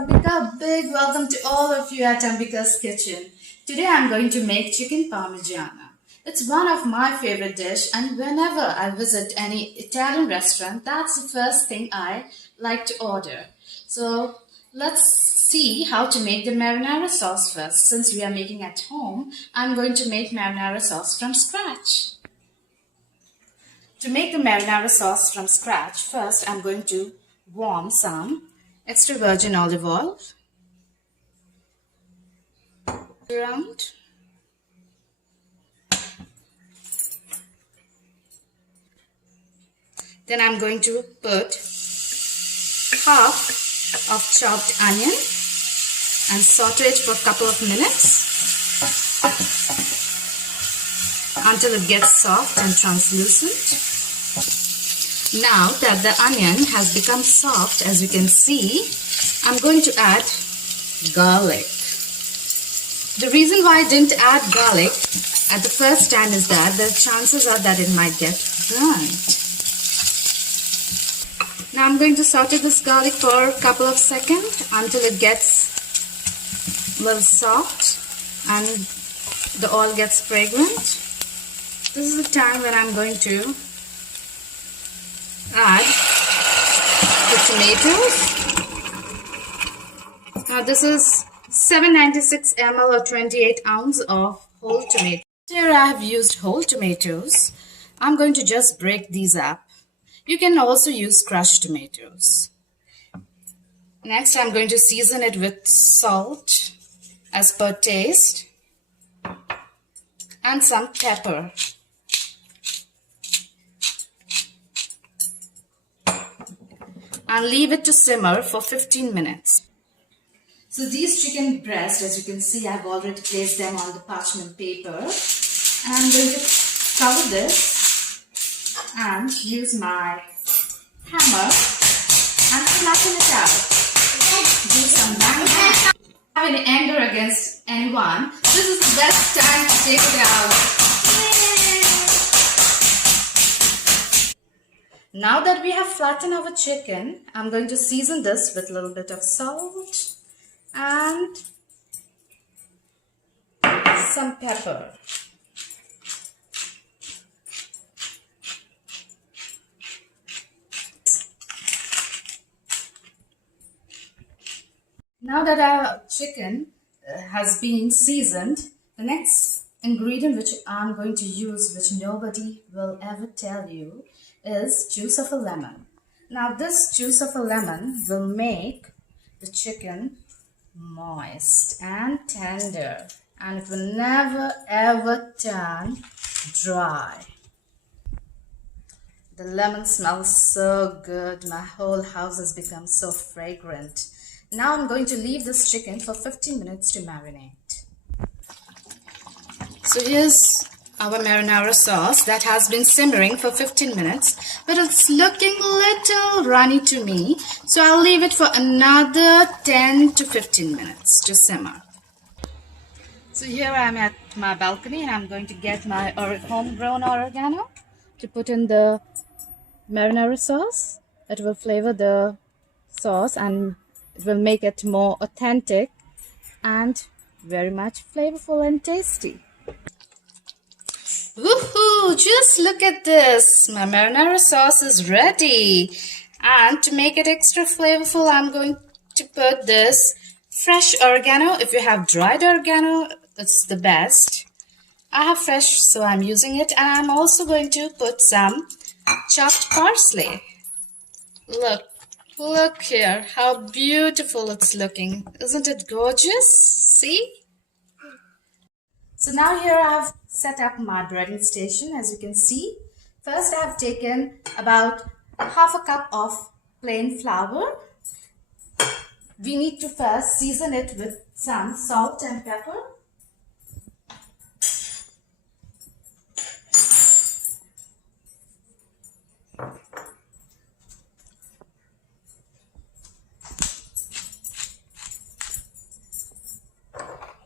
Ambika. Big welcome to all of you at Ambika's Kitchen. Today I'm going to make chicken parmigiana. It's one of my favorite dish, and whenever I visit any Italian restaurant, that's the first thing I like to order. So let's see how to make the marinara sauce first. Since we are making at home, I'm going to make marinara sauce from scratch. To make the marinara sauce from scratch, first I'm going to warm some extra virgin olive oil around. Then I'm going to put half of chopped onion and saute it for a couple of minutes until it gets soft and translucent. Now that the onion has become soft, as you can see, I'm going to add garlic. The reason why I didn't add garlic at the first time is that the chances are that it might get burnt. Now I'm going to saute this garlic for a couple of seconds until it gets a little soft and the oil gets fragrant. This is the time when I'm going to add the tomatoes. Now this is 796 ml or 28 ounces of whole tomatoes. Here I have used whole tomatoes. I'm going to just break these up. You can also use crushed tomatoes. Next I'm going to season it with salt as per taste and some pepper. And leave it to simmer for 15 minutes. So these chicken breasts, as you can see, I've already placed them on the parchment paper. And I'm going to cover this and use my hammer and flatten it out. Do some banging. Have any anger against anyone, this is the best time to take it out. Now that we have flattened our chicken, I'm going to season this with a little bit of salt and some pepper. Now that our chicken has been seasoned, the next ingredient which I'm going to use, which nobody will ever tell you, is juice of a lemon. Now this juice of a lemon will make the chicken moist and tender, and it will never ever turn dry. The lemon smells so good. My whole house has become so fragrant. Now I'm going to leave this chicken for 15 minutes to marinate. So here's our marinara sauce that has been simmering for 15 minutes, but it's looking a little runny to me, so I'll leave it for another 10 to 15 minutes to simmer. So here I'm at my balcony and I'm going to get my homegrown oregano to put in the marinara sauce. It will flavor the sauce and it will make it more authentic and very much flavorful and tasty. Woohoo! Just look at this. My marinara sauce is ready. And to make it extra flavorful, I'm going to put this fresh oregano. If you have dried oregano, it's the best. I have fresh, so I'm using it. And I'm also going to put some chopped parsley. Look here. How beautiful it's looking. Isn't it gorgeous? See? So now here I have set up my breading station. As you can see, first I have taken about half a cup of plain flour. We need to first season it with some salt and pepper.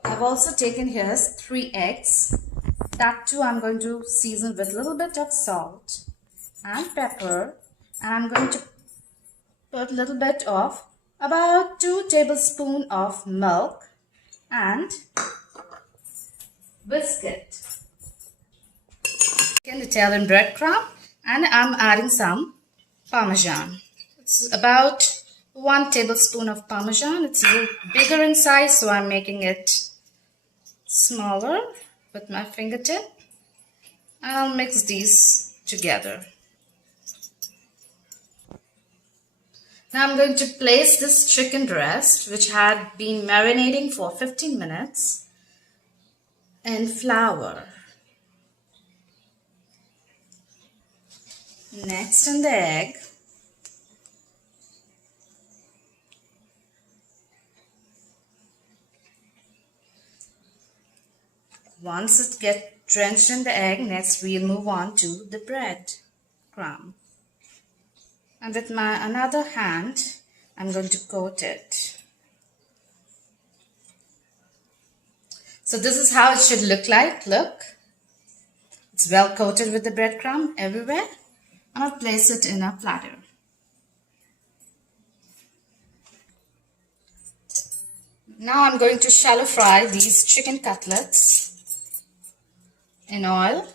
I've also taken here 3 eggs. That too I'm going to season with a little bit of salt and pepper, and I'm going to put a little bit of about 2 tablespoons of milk and biscuit. An Italian breadcrumb, and I'm adding some Parmesan. It's about 1 tablespoon of Parmesan. It's a little bigger in size, so I'm making it smaller with my fingertip. And I'll mix these together. Now I'm going to place this chicken breast, which had been marinating for 15 minutes, in flour. Next in the egg. Once it gets drenched in the egg, next we'll move on to the bread crumb. And with my another hand, I'm going to coat it. So this is how it should look like. Look, it's well coated with the breadcrumb everywhere. And I'll place it in a platter. Now I'm going to shallow fry these chicken cutlets in oil.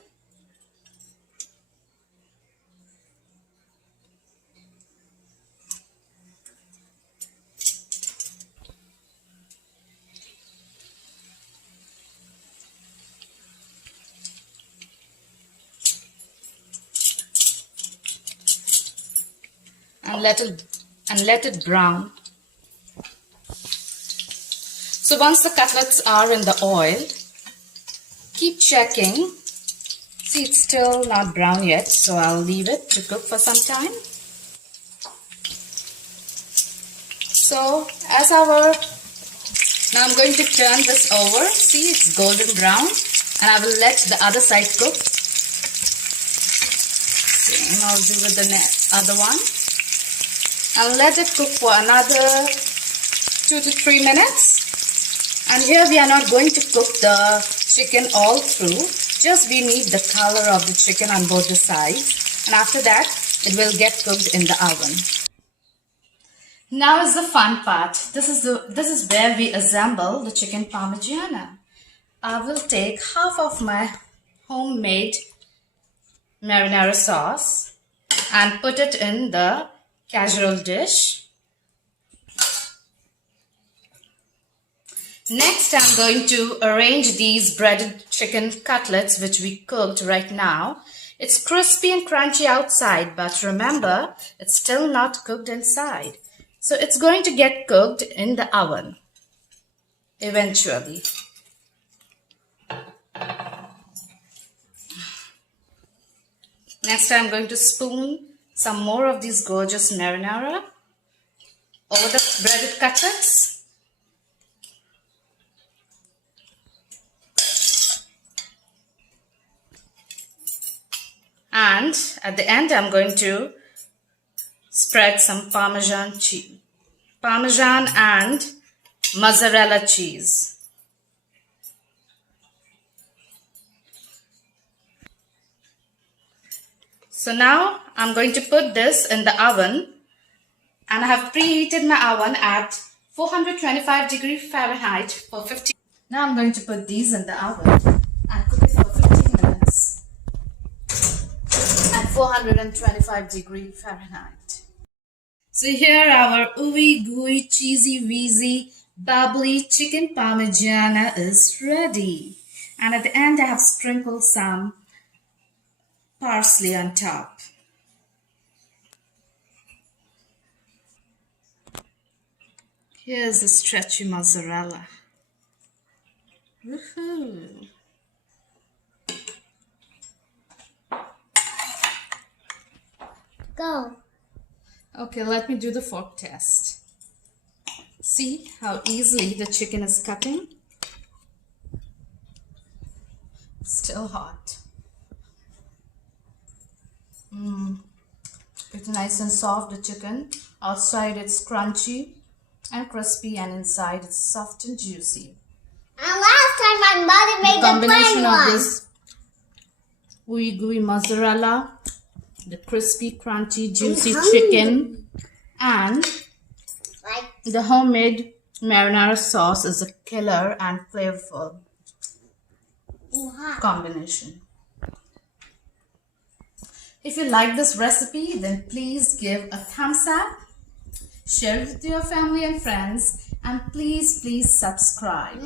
And let it brown. So once the cutlets are in the oil, keep checking. See, it's still not brown yet, so I'll leave it to cook for some time. So now I'm going to turn this over. See, it's golden brown, and I will let the other side cook. Same I'll do with the other one. I'll let it cook for another 2 to 3 minutes. And here we are not going to cook the chicken all through. Just we need the color of the chicken on both the sides. And after that, it will get cooked in the oven. Now is the fun part. This is where we assemble the chicken Parmigiana. I will take half of my homemade marinara sauce and put it in the casserole dish. Next, I'm going to arrange these breaded chicken cutlets which we cooked right now. It's crispy and crunchy outside, but remember, it's still not cooked inside. So it's going to get cooked in the oven eventually. Next, I'm going to spoon some more of these gorgeous marinara over the breaded cutlets. And at the end, I'm going to spread some Parmesan and mozzarella cheese. So now I'm going to put this in the oven, and I have preheated my oven at 425 degrees Fahrenheit for 15. Now I'm going to put these in the oven and cook it for 15 minutes at 425 degrees Fahrenheit. So here our ooey gooey cheesy weezy bubbly chicken Parmigiana is ready. And at the end I have sprinkled some parsley on top. Here's the stretchy mozzarella. Woohoo! Go. Okay, let me do the fork test. See how easily the chicken is cutting? Still hot. It's nice and soft, the chicken. Outside it's crunchy and crispy, and inside it's soft and juicy. And last time my mother made the combination plain of one. this ooey gooey mozzarella, the crispy, crunchy, juicy chicken, and The homemade marinara sauce is a killer and flavorful combination. If you like this recipe, then please give a thumbs up, share it with your family and friends, and please subscribe.